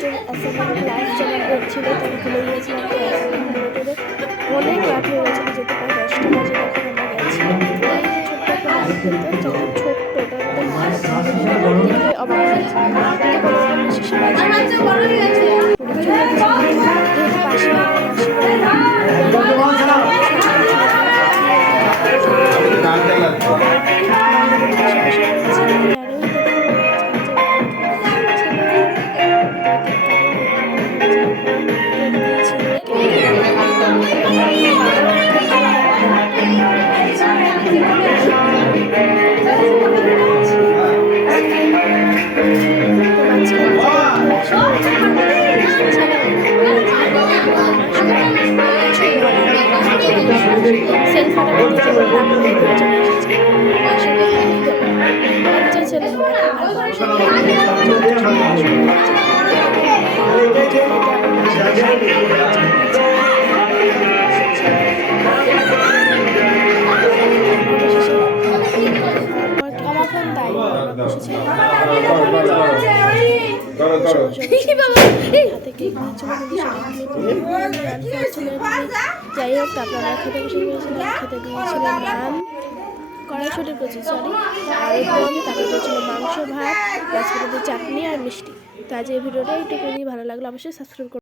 প্রজেক্টের assignment class জমা করছিল, তাই ভুলে গিয়েছিলাম। তো অ্যাসাইনমেন্ট করে অনেক রাত হয়ে গেছিলো, যেতে প্রায় 10টা বাজে তখন আমরা গেছি। এই যে ছোট্ট একটা বাড়ি ভেতর, যত ছোট্ট ওটার মধ্যে দেখে অবাক হয়েছে। কোনো রকম বেশি সাহায্য যেহেতু পাশে আমার মাসি যাই হোক, তারপর আমরা খেতে বসে গিয়েছিলাম। খেতে দিয়েছিলাম নান, কড়াইশুঁটি কচি আলুর দম, তারপরে ছিল মাংস, ভাত, গাছপাতাতে চাটনি আর মিষ্টি। তো আজ এই ভিডিওটা এইটুকুই। ভালো লাগলো অবশ্যই সাবস্ক্রাইব করুন।